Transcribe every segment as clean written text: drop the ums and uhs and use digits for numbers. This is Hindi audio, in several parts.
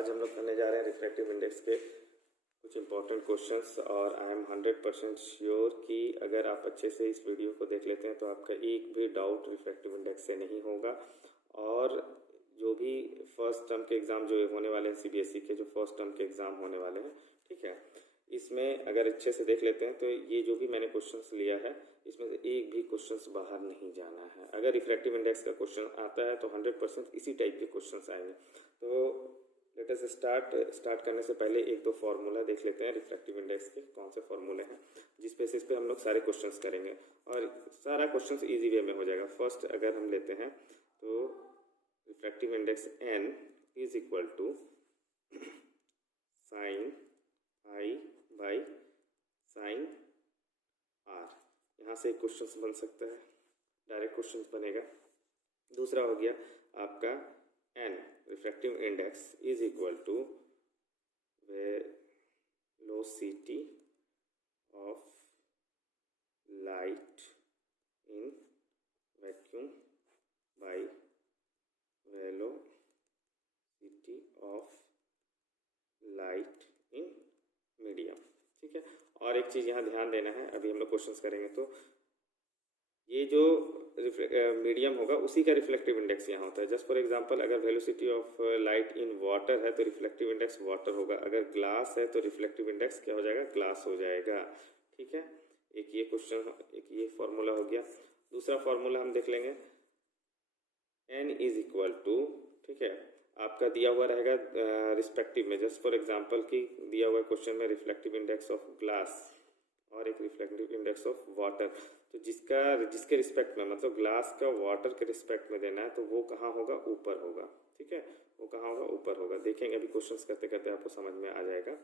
आज हम लोग करने जा रहे हैं रिफ्रैक्टिव इंडेक्स के कुछ इंपॉर्टेंट क्वेश्चंस। और आई एम 100% श्योर कि अगर आप अच्छे से इस वीडियो को देख लेते हैं तो आपका एक भी डाउट रिफ्रैक्टिव इंडेक्स से नहीं होगा। और जो भी फर्स्ट टर्म के एग्ज़ाम जो होने वाले हैं सीबीएसई के जो फर्स्ट टर्म के एग्ज़ाम होने वाले हैं, ठीक है, इसमें अगर अच्छे से देख लेते हैं तो ये जो भी मैंने क्वेश्चंस लिया है इसमें से एक भी क्वेश्चंस बाहर नहीं जाना है। अगर रिफ्रैक्टिव इंडेक्स का क्वेश्चन आता है तो 100% इसी टाइप के क्वेश्चंस आएंगे। तो लेट अस स्टार्ट करने से पहले एक दो फार्मूला देख लेते हैं रिफ्रैक्टिव इंडेक्स के, कौन से फार्मूले हैं जिस बेसिस पे हम लोग सारे क्वेश्चंस करेंगे और सारा क्वेश्चंस इजी वे में हो जाएगा। फर्स्ट अगर हम लेते हैं तो refractive index n is equal to sine i by sine r. यहाँ से क्वेश्चन बन सकता है, डायरेक्ट क्वेश्चन बनेगा। दूसरा हो गया आपका n refractive index is equal to velocity of light in vacuum by velocity of light in medium. ठीक है, और एक चीज़ यहाँ ध्यान देना है, अभी हम लोग क्वेश्चंस करेंगे तो ये जो मीडियम होगा उसी का रिफ्लेक्टिव इंडेक्स यहाँ होता है। जस्ट फॉर एग्जांपल अगर velocity of light in water है तो रिफ्लेक्टिव इंडेक्स वाटर होगा, अगर ग्लास है तो रिफ्लेक्टिव इंडेक्स क्या हो जाएगा, ग्लास हो जाएगा। ठीक है, एक ये क्वेश्चन, एक ये फॉर्मूला हो गया। दूसरा फॉर्मूला हम देख लेंगे, n इज इक्वल टू, ठीक है, आपका दिया हुआ रहेगा रिस्पेक्टिव में, जस्ट फॉर एग्जांपल की दिया हुआ क्वेश्चन में रिफ्लेक्टिव इंडेक्स ऑफ ग्लास और एक रिफ्लेक्टिव इंडेक्स ऑफ वाटर, तो जिसके रिस्पेक्ट में, मतलब ग्लास का वाटर के रिस्पेक्ट में देना है तो वो कहाँ होगा, ऊपर होगा। ठीक है, वो कहाँ होगा, ऊपर होगा। देखेंगे अभी क्वेश्चंस करते करते आपको समझ में आ जाएगा।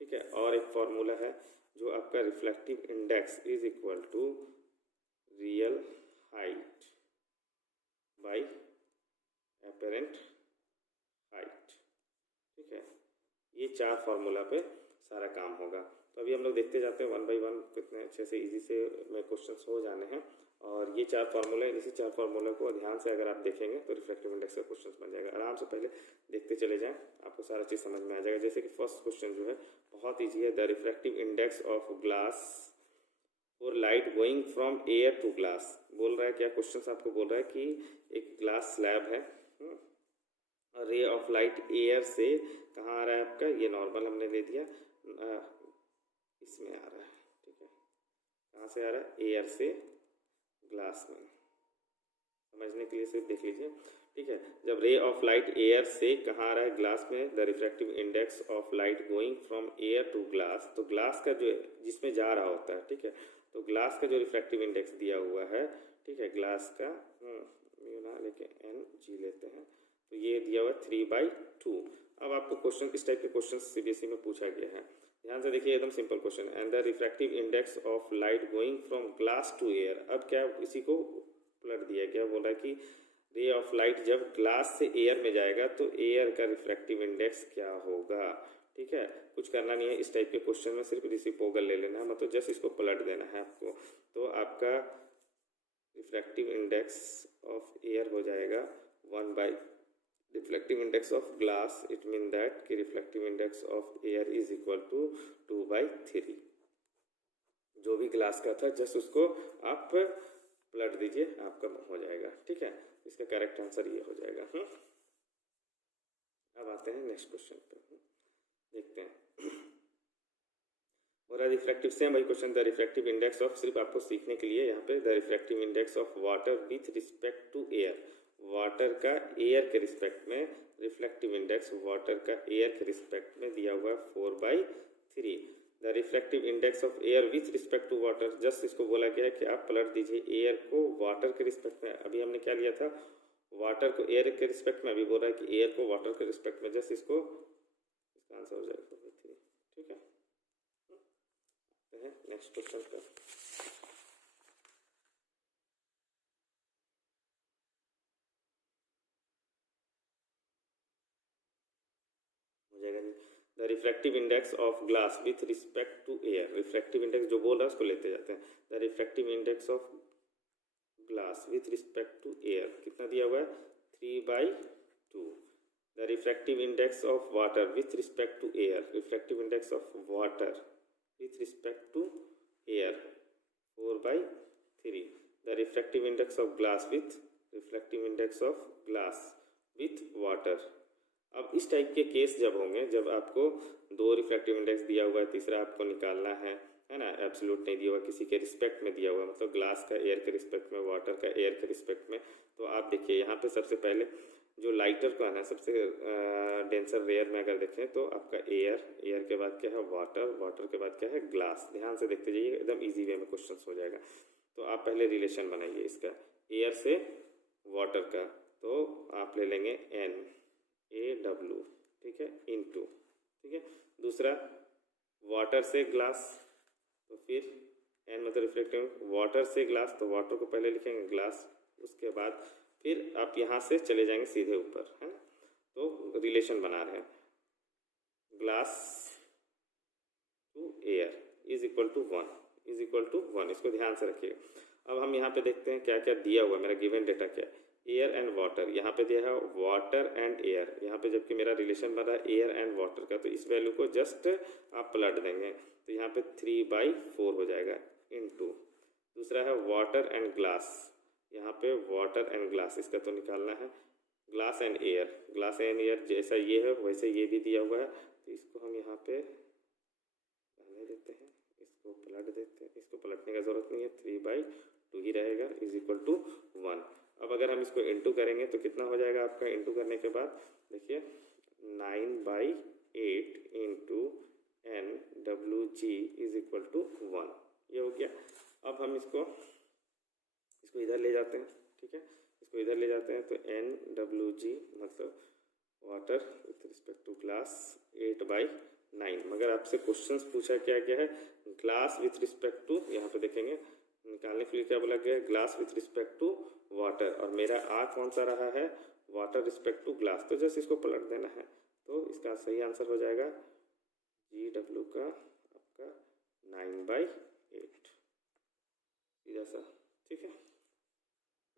ठीक है, और एक फॉर्मूला है जो आपका reflective index is equal to real height by apparent height. ठीक है, ये चार फॉर्मूला पे सारा काम होगा। तो अभी हम लोग देखते जाते हैं वन बाई वन, कितने अच्छे से इजी से में क्वेश्चंस हो जाने हैं। और ये चार फार्मूला, इसी चार फार्मूला को ध्यान से अगर आप देखेंगे तो रिफ्लेक्टिव इंडेक्स का क्वेश्चन बन जाएगा। आराम से पहले देखते चले जाएं, आपको सारा चीज़ समझ में आ जाएगा। जैसे कि फर्स्ट क्वेश्चन जो है बहुत ईजी है, the reflective index of glass और light going from air to glass. बोल रहा है क्या, क्वेश्चन आपको बोल रहा है कि एक ग्लास स्लैब है, रे ऑफ लाइट एयर से कहाँ आ रहा है आपका, ये नॉर्मल हमने ले दिया, इसमें आ रहा है। ठीक है, कहाँ से आ रहा है, एयर से ग्लास में। समझने के लिए सिर्फ देख लीजिए। ठीक है, जब रे ऑफ लाइट एयर से कहाँ आ रहा है, ग्लास में, the refractive index of light going from air to glass, तो ग्लास का जो जिसमें जा रहा होता है, ठीक है, तो ग्लास का जो रिफ्रैक्टिव इंडेक्स दिया हुआ है, ठीक है, ग्लास का म्यू ना लेके एन जी लेते हैं, तो ये दिया हुआ है 3/2। अब आपको क्वेश्चन, इस टाइप के क्वेश्चन सीबीएसई में पूछा गया है, ध्यान से देखिए, एकदम simple question. And the refractive index of light going from glass to air. अब क्या इसी को पलट दिया, क्या बोल रहा है कि रे ऑफ लाइट जब ग्लास से एयर में जाएगा तो एयर का रिफ्रैक्टिव इंडेक्स क्या होगा। ठीक है, कुछ करना नहीं है, इस टाइप के क्वेश्चन में सिर्फ रेसिप्रोकल ले लेना है, मतलब जस्ट इसको पलट देना है आपको। तो आपका रिफ्रैक्टिव इंडेक्स ऑफ एयर हो जाएगा 1 by reflective index of glass, it mean that कि reflective index of air is equal to 2/3। जो भी ग्लास का था जस्ट उसको आप पलट दीजिए, आपका हो जाएगा। ठीक है, इसका करेक्ट आंसर ये हो जाएगा। अब आते हैं नेक्स्ट क्वेश्चन पे, देखते हैं। और रिफ्रैक्टिव सेम वही question, the refractive index of, सिर्फ आपको सीखने के लिए यहाँ पे, the refractive index of water with respect to air, water का एयर के रिस्पेक्ट में रिफ्लेक्टिव इंडेक्स वाटर का एयर के रिस्पेक्ट में दिया हुआ है 4/3। The reflective index of air with respect to water, just इसको बोला गया है कि आप पलट दीजिए एयर को वाटर के रिस्पेक्ट में। अभी हमने क्या लिया था, वाटर को एयर के रिस्पेक्ट में, अभी बोल रहा है कि एयर को वाटर के रिस्पेक्ट में, जस्ट इसको, इसका आंसर हो जाएगा 4/3। ठीक है, नेक्स्ट क्वेश्चन का। The refractive index of glass with respect to air, refractive index जो बोल रहा है उसको लेते जाते हैं। The refractive index of glass with respect to air कितना दिया हुआ है, 3/2। The refractive index of water with respect to air, refractive index of water with respect to air 4/3, the refractive index of glass with refractive index of glass with water. अब इस टाइप के केस जब होंगे, जब आपको दो रिफ्रैक्टिव इंडेक्स दिया हुआ है, तीसरा आपको निकालना है ना, एब्सोल्यूट नहीं दिया हुआ, किसी के रिस्पेक्ट में दिया हुआ, मतलब ग्लास का एयर के रिस्पेक्ट में, वाटर का एयर के रिस्पेक्ट में। तो आप देखिए यहाँ पे सबसे पहले जो लाइटर का है, सबसे डेंसर रेयर में अगर देखें तो आपका एयर के बाद क्या है वाटर के बाद क्या है ग्लास। ध्यान से देखते जाइए, एकदम ईजी वे में क्वेश्चन हो जाएगा। तो आप पहले रिलेशन बनाइए इसका एयर से वाटर का, तो आप ले लेंगे NaW, ठीक है, इनटू, ठीक है। दूसरा वाटर से ग्लास, तो फिर N मतलब रिफ्रैक्टिव, वाटर से ग्लास, तो वाटर को पहले लिखेंगे ग्लास, उसके बाद फिर आप यहाँ से चले जाएंगे सीधे ऊपर, है ना। तो रिलेशन बना रहे हैं, glass to air is equal to 1, इसको ध्यान से रखिएगा। अब हम यहाँ पे देखते हैं क्या क्या दिया हुआ, मेरा गिवन डेटा क्या है, एयर एंड वाटर, यहाँ पे दिया है वाटर एंड एयर, यहाँ पे जबकि मेरा रिलेशन बन रहा है एयर एंड वाटर का, तो इस वैल्यू को जस्ट आप पलट देंगे, तो यहाँ पे 3/4 हो जाएगा इनटू। दूसरा है वाटर एंड ग्लास, यहाँ पे वाटर एंड ग्लास, इसका तो निकालना है, ग्लास एंड एयर, जैसा ये है वैसे ये भी दिया हुआ है, तो इसको हम यहाँ पे रहने देते हैं, इसको पलट देते हैं, इसको पलटने का जरूरत नहीं है, 3/2 ही रहेगा इज इक्वल टू 1। अब अगर हम इसको इंटू करेंगे तो कितना हो जाएगा आपका, इंटू करने के बाद देखिए 9/8 into NWG is equal to 1, ये हो गया। अब हम इसको इधर ले जाते हैं, ठीक है, इसको इधर ले जाते हैं, तो NWG मतलब water with respect to glass 8/9। मगर आपसे क्वेश्चंस पूछा क्या गया है, ग्लास विथ रिस्पेक्ट टू, यहाँ पे देखेंगे निकालने के लिए क्या बोला गया है, glass with respect to water, और मेरा कौन सा रहा है, वाटर रिस्पेक्ट टू ग्लास, तो जस्ट इसको पलट देना है, तो इसका सही आंसर हो जाएगा GW का आपका 9/8, सीधा सा, ठीक है।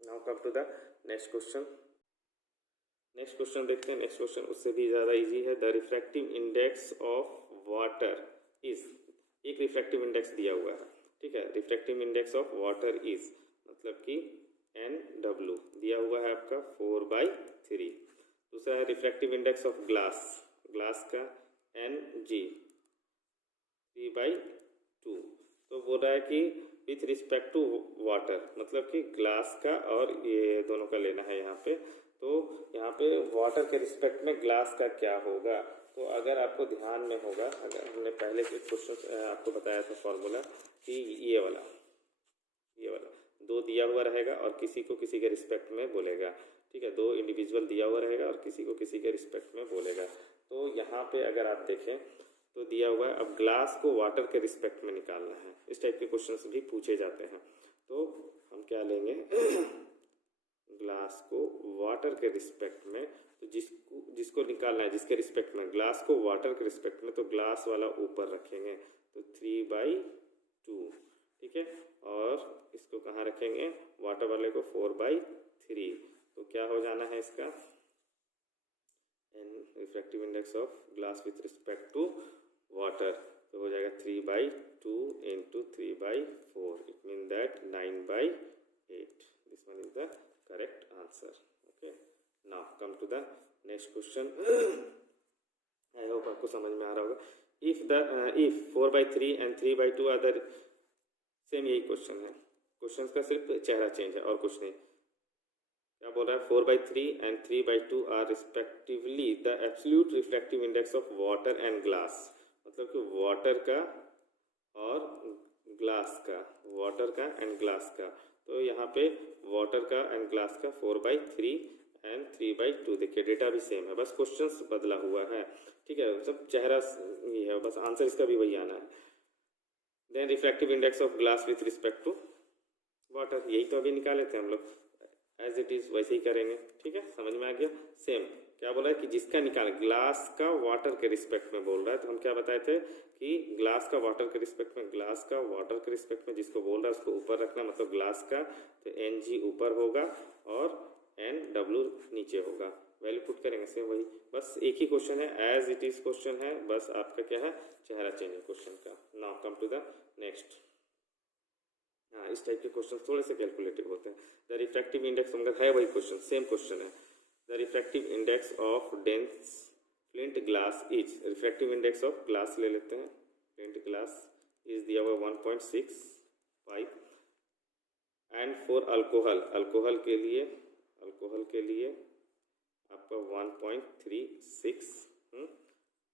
Now come to the next question. Next question देखते हैं। नेक्स्ट क्वेश्चन उससे भी ज़्यादा इजी है। The refractive index of water is, एक रिफ्रैक्टिव इंडेक्स दिया हुआ है, ठीक है, refractive index of water is मतलब कि NW दिया हुआ है आपका 4/3। दूसरा है रिफ्रैक्टिव इंडेक्स ऑफ ग्लास का NG 3/2। तो बोल रहा है कि विथ रिस्पेक्ट टू वाटर, मतलब कि ग्लास का और ये दोनों का लेना है यहाँ पे। तो यहाँ पे वाटर के रिस्पेक्ट में ग्लास का क्या होगा, तो अगर आपको ध्यान में होगा, अगर हमने पहले के क्वेश्चन आपको बताया था फॉर्मूला कि ये वाला दो दिया हुआ रहेगा और किसी को किसी के रिस्पेक्ट में बोलेगा, ठीक है, दो इंडिविजुअल दिया हुआ रहेगा और किसी को किसी के रिस्पेक्ट में बोलेगा। तो यहाँ पे अगर आप देखें तो दिया हुआ है, अब ग्लास को वाटर के रिस्पेक्ट में निकालना है, इस टाइप के क्वेश्चंस भी पूछे जाते हैं। तो हम क्या लेंगे ग्लास को वाटर के रिस्पेक्ट में, तो जिसको निकालना है जिसके रिस्पेक्ट में, ग्लास को वाटर के रिस्पेक्ट में, तो ग्लास वाला ऊपर रखेंगे, तो 3/2, ठीक है, और इसको कहाँ रखेंगे, वाटर वाले को 4/3। तो क्या हो जाना है इसका, refractive index of glass with respect to water, तो हो जाएगा 3/2 into 3/4, it mean that 9/8। This one is the correct answer. Okay, now come to the next question. I hope आपको समझ में आ रहा होगा। If 4/3 and 3/2 are the same, यही क्वेश्चन है, क्वेश्चन का सिर्फ चेहरा चेंज है और कुछ नहीं। क्या बोल रहा है, 4/3 and 3/2 are respectively the absolute refractive index of water and glass, मतलब कि वाटर का और ग्लास का, वाटर का एंड ग्लास का। तो यहाँ पे वाटर का एंड ग्लास का 4/3 एंड 3/2, देखिए डेटा भी सेम है, बस क्वेश्चंस बदला हुआ है, ठीक है, सब चेहरा ये है, बस आंसर इसका भी वही आना है। Then refractive index of glass with respect to water, यही तो अभी निकाले थे हम लोग, एज इट इज वैसे ही करेंगे, ठीक है, समझ में आ गया। सेम क्या बोला है कि जिसका निकाल, ग्लास का वाटर के रिस्पेक्ट में बोल रहा है, तो हम क्या बताए थे कि ग्लास का वाटर के रिस्पेक्ट में, ग्लास का वाटर के रिस्पेक्ट में जिसको बोल रहा है उसको ऊपर रखना, मतलब ग्लास का, तो NG ऊपर होगा और NW नीचे होगा। वैल्यू पुट करेंगे सेम वही, बस एक ही क्वेश्चन है, एज इट इज क्वेश्चन है, बस आपका क्या है चेहरा चेंज है क्वेश्चन का। Now come to the next. हाँ, इस टाइप के क्वेश्चन थोड़े से कैलकुलेटिव होते हैं। द रिफ्रैक्टिव इंडेक्स मगर है वही क्वेश्चन, सेम क्वेश्चन है। The refractive index of dense flint glass is, refractive index of glass ले लेते हैं, फ्लिंट ग्लास इज दिया हुआ 1.65 एंड फॉर अल्कोहल, अल्कोहल के लिए आपका 1.36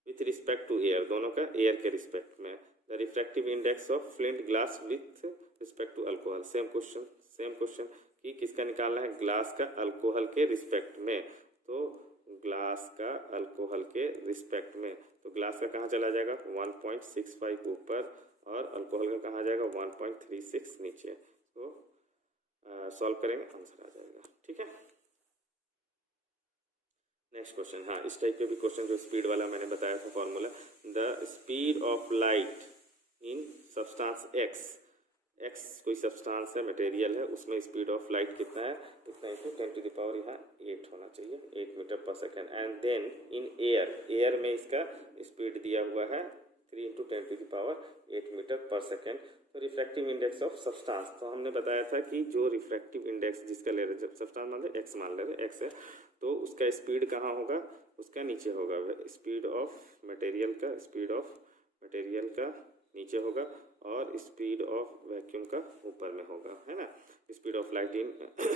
विथ रिस्पेक्ट टू एयर, दोनों का एयर के रिस्पेक्ट में। The refractive index of flint glass with respect to alcohol, same question कि किसका निकालना है, ग्लास का अल्कोहल के रिस्पेक्ट में। तो ग्लास का अल्कोहल के रिस्पेक्ट में, तो ग्लास का कहाँ चला जाएगा 1.65 ऊपर और अल्कोहल का कहाँ जाएगा 1.36 नीचे। तो सॉल्व करेंगे, आंसर आ जाएगा। ठीक है, नेक्स्ट क्वेश्चन। हाँ, इस टाइप के भी क्वेश्चन जो स्पीड वाला मैंने बताया था formula, the speed of light in substance x कोई सब्सटेंस है, मटेरियल है, उसमें स्पीड ऑफ लाइट कितना है, इतना इंटू 10 टू द पावर यहाँ 8 होना चाहिए, 8 मीटर पर second. And then in air में इसका स्पीड दिया हुआ है 3 into 10 to the power 8 metre पर सेकेंड। तो रिफ्रैक्टिव इंडेक्स ऑफ सब्सटेंस, तो हमने बताया था कि जो रिफ्रैक्टिव इंडेक्स जिसका ले रहे, जब सब्सटेंस मान ले एक्स मान ले रहे, एक्स है, तो उसका स्पीड कहाँ होगा, उसका नीचे होगा। स्पीड ऑफ मटेरियल का नीचे होगा और स्पीड ऑफ वैक्यूम का ऊपर में होगा, है ना। स्पीड ऑफ लाइट इन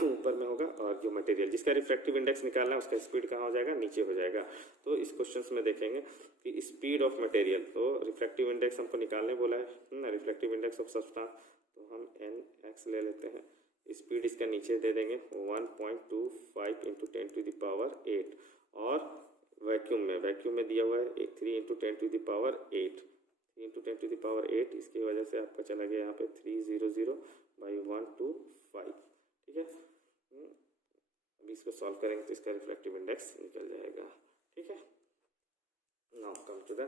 ऊपर में होगा और जो मटेरियल जिसका रिफ्रैक्टिव इंडेक्स निकालना है उसका स्पीड कहाँ हो जाएगा, नीचे हो जाएगा। तो इस क्वेश्चन में देखेंगे कि स्पीड ऑफ मटेरियल, तो रिफ्रैक्टिव इंडेक्स हमको निकालने बोला है ना, रिफ्रैक्टिव इंडेक्स ऑफ सब्सटेंस, तो हम nx ले लेते हैं। स्पीड इसका नीचे दे देंगे 1.25 इंटू 10 टू द पावर 8 और वैक्यूम में दिया हुआ है 3 into 10 to the power 8, 3 into 10 to the power 8, इसकी वजह से आपका चला गया यहाँ पे 300/125। ठीक है, अभी इसको सॉल्व करेंगे तो इसका रिफ्रैक्टिव इंडेक्स निकल जाएगा। ठीक है, now come to the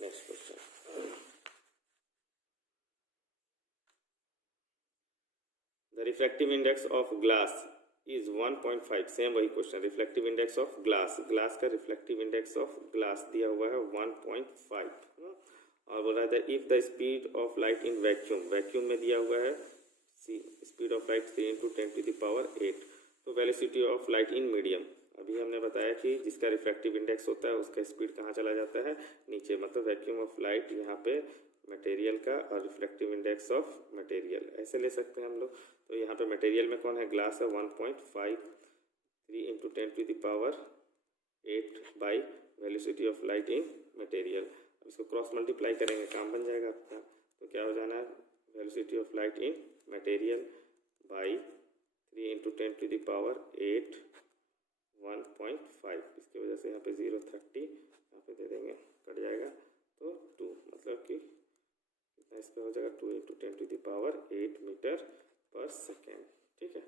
next question. The refractive index of glass is 1.5, same वही question, reflective index of glass का रिफ्लेक्टिव इंडेक्स ऑफ ग्लास दिया हुआ है 1.5 और बोला था if the speed of light in vacuum में दिया हुआ है speed of light 3 into 10 to the power 8, तो velocity of light in medium, अभी हमने बताया कि जिसका रिफ्रैक्टिव इंडेक्स होता है उसका स्पीड कहाँ चला जाता है, नीचे, मतलब वैक्यूम ऑफ लाइट यहाँ पे मटेरियल का और रिफ्लेक्टिव इंडेक्स ऑफ मटेरियल ऐसे ले सकते हैं हम लोग। तो यहाँ पे मटेरियल में कौन है, ग्लास है, 1.5 3 into 10 to the power 8 by velocity of light in material. अब इसको क्रॉस मल्टीप्लाई करेंगे, काम बन जाएगा आपका। तो क्या हो जाना है, velocity of light in material by 3 into 10 to the power 8 1.5, इसकी वजह से यहाँ पे 0.30 यहाँ पे दे देंगे, कट जाएगा तो 2, मतलब कि कितना इस पर हो जाएगा 2 into 10 to the power 8 metre पर सेकेंड। ठीक है,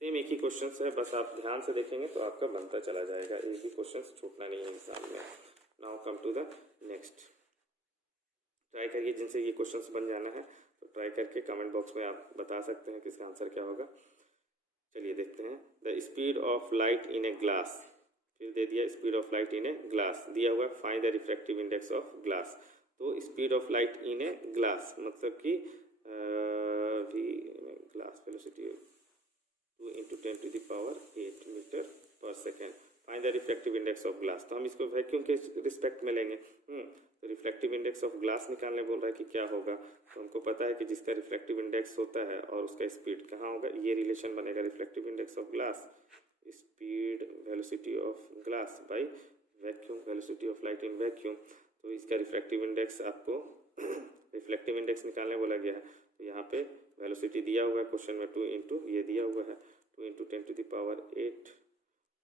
सेम एक ही क्वेश्चन है, बस आप ध्यान से देखेंगे तो आपका बनता चला जाएगा, एक भी क्वेश्चन छूटना नहीं है एग्जाम में। Now come to the next, try करिए जिनसे ये क्वेश्चंस बन जाना है, तो ट्राई करके कमेंट बॉक्स में आप बता सकते हैं कि इसका आंसर क्या होगा। चलिए देखते हैं, the speed of light in a glass, फिर दे दिया speed of light in a glass, दिया हुआ find the refractive index of glass. तो speed of light in a glass मतलब कि glass velocity 2 into 10 to the power 8 metre पर second, find the refractive index of glass. तो हम इसको वैक्यूम के रिस्पेक्ट में लेंगे। तो रिफ्रैक्टिव इंडेक्स ऑफ ग्लास निकालने बोल रहा है कि क्या होगा, तो हमको पता है कि जिसका रिफ्रैक्टिव इंडेक्स होता है और उसका स्पीड कहाँ होगा, ये रिलेशन बनेगा, refractive index of glass speed velocity of glass by vacuum velocity of light in vacuum. तो इसका रिफ्रैक्टिव इंडेक्स आपको रिफ्लेक्टिव इंडेक्स निकालने बोला गया है। तो यहाँ पे वेलोसिटी दिया हुआ है क्वेश्चन में 2 इंटू ये दिया हुआ है 2 इंटू 10 टू द पावर 8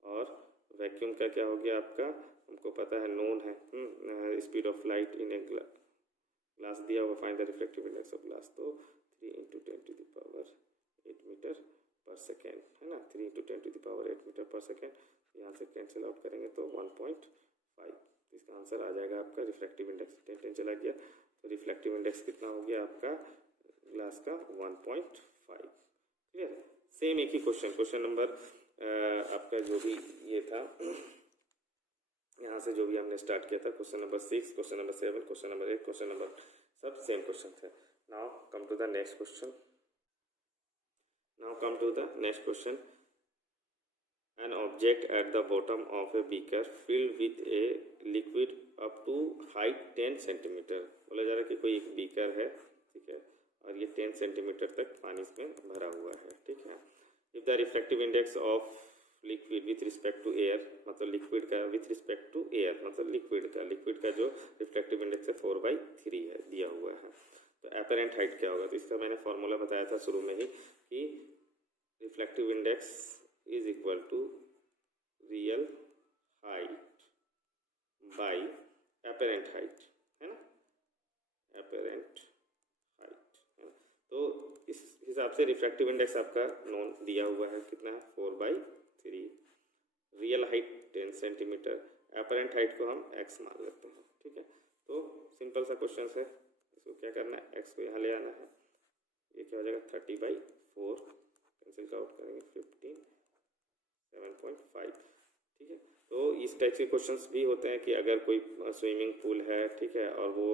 और वैक्यूम का क्या हो गया आपका, हमको पता है नोन है speed of light in a glass दिया हुआ, find the reflective index of glass. तो 3 into 10 to the power 8 metre पर सेकेंड है ना, 3 into 10 to the power 8 metre पर सेकेंड, यहाँ से कैंसिल आउट करेंगे तो 1.5, इसका आंसर आ जाएगा आपका रिफ्लेक्टिव इंडेक्स। 10 चला गया तो रिफ्लेक्टिव इंडेक्स कितना हो गया आपका ग्लास का 1.5। क्लियर है, सेम एक ही क्वेश्चन नंबर आपका जो भी ये था, यहाँ से जो भी हमने स्टार्ट किया था, question number 6, question number 7, question number 8, question number, सब सेम क्वेश्चन थे। Now come to the next question. An object at the bottom of a beaker filled with a liquid up to height 10 centimetre. बोला जा रहा है कि कोई एक बीकर है, ठीक है, और ये 10 सेंटीमीटर तक पानी इसमें भरा हुआ है, ठीक है। If the reflective index of liquid with respect to air, मतलब लिक्विड का विथ रिस्पेक्ट टू एयर, मतलब लिक्विड का जो रिफ्लेक्टिव इंडेक्स है 4/3 है, दिया हुआ है, तो एपरेंट हाइट क्या होगा? तो इसका मैंने फॉर्मूला बताया था शुरू में ही कि reflective index is equal to real height by apparent height, है ना, एपरेंट हाइट, है ना। तो इस हिसाब से रिफ्रैक्टिव इंडेक्स आपका नोन दिया हुआ है, कितना है? 4/3, real height 10 centimetre, apparent height को हम x मान लेते हैं, ठीक है। तो सिंपल सा क्वेश्चन है, इसको क्या करना है, x को यहाँ ले आना है, ये क्या हो जाएगा 30/4, कैंसिल आउट करेंगे 15, 7.5, ठीक है। तो इस टाइप के क्वेश्चंस भी होते हैं कि अगर कोई स्विमिंग पूल है, ठीक है, और वो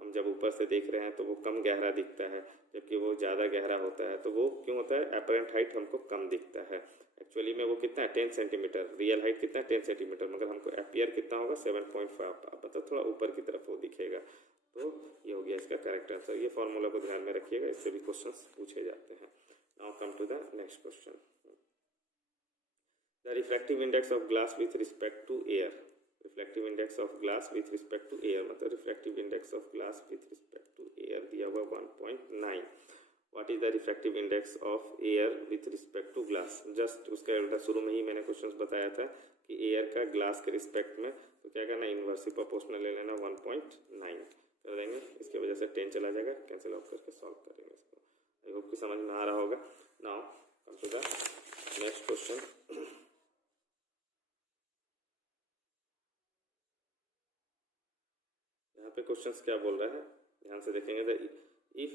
हम जब ऊपर से देख रहे हैं तो वो कम गहरा दिखता है, जबकि वो ज़्यादा गहरा होता है, तो वो क्यों होता है? एपरेंट हाइट हमको कम दिखता है, एक्चुअली में वो कितना है 10 सेंटीमीटर, रियल हाइट कितना है 10 सेंटीमीटर, मगर हमको एपियर कितना होगा 7.5, मतलब थोड़ा ऊपर की तरफ वो दिखेगा। तो ये हो गया इसका करेक्ट आंसर। ये फॉर्मूला को ध्यान में रखिएगा, इससे भी क्वेश्चन पूछे जाते हैं। Now come to the next question. The refractive index of glass with respect to air, refractive index of glass with respect to air, मतलब refractive index of glass with respect to air दिया हुआ 1.9। What is the refractive index of air with respect to glass? Just उसका उल्टा शुरू में ही मैंने क्वेश्चन बताया था कि एयर का ग्लास के रिस्पेक्ट में तो क्या करना, इनवर्सली प्रोपोर्शनल ले लेना, 1.9 कर देंगे, इसकी वजह से 10 चला जाएगा, कैंसिल आउट करके सॉल्व करेंगे इसको। आई होप कि समझ में आ रहा होगा। Now come to the next question. यहाँ पे क्वेश्चंस क्या बोल रहा है, ध्यान से देखेंगे। The if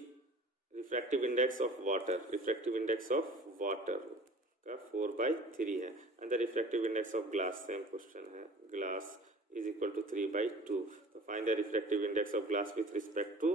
refractive index of water, refractive index of water का 4/3 है, and the refractive index of glass, same question है, ग्लास इज इक्वल टू 3/2, तो find the refractive index of glass with respect to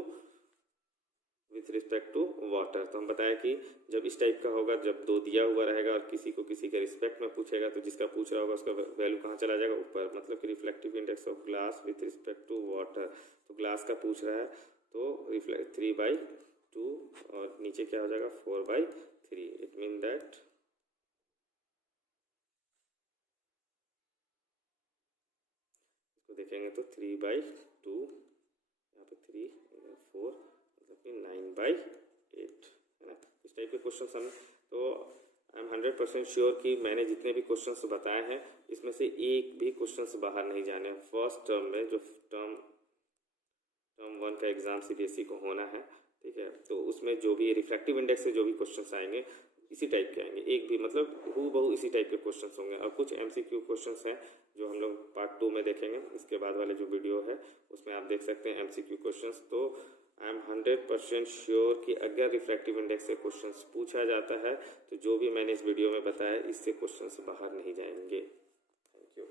water. तो हम बताया कि जब इस टाइप का होगा, जब दो दिया हुआ रहेगा और किसी को किसी के रिस्पेक्ट में पूछेगा, तो जिसका पूछ रहा होगा उसका वैल्यू कहाँ चला जाएगा, ऊपर, मतलब कि reflective index of glass with respect to water, तो ग्लास का पूछ रहा है तो 3/2 और नीचे क्या हो जाएगा 4/3। इट मीन दैट इसको देखेंगे तो 3/2, यहाँ पे 3 4, मतलब कि 9/8, है ना। इस टाइप के क्वेश्चन हम, तो आई एम 100% श्योर कि मैंने जितने भी क्वेश्चंस बताए हैं इसमें से एक भी क्वेश्चंस बाहर नहीं जाने। फर्स्ट टर्म में जो टर्म 1 का एग्जाम CBSE को होना है, ठीक है, तो उसमें जो भी रिफ्रैक्टिव इंडेक्स से जो भी क्वेश्चंस आएंगे इसी टाइप के आएंगे, एक भी मतलब हूबहू इसी टाइप के क्वेश्चंस होंगे। और कुछ MCQ क्वेश्चंस हैं जो हम लोग पार्ट 2 में देखेंगे, इसके बाद वाले जो वीडियो है उसमें आप देख सकते हैं MCQ क्वेश्चंस। तो आई एम 100% श्योर कि अगर रिफ्रैक्टिव इंडेक्स से क्वेश्चंस पूछा जाता है तो जो भी मैंने इस वीडियो में बताया इससे क्वेश्चंस बाहर नहीं जाएंगे। Thank you.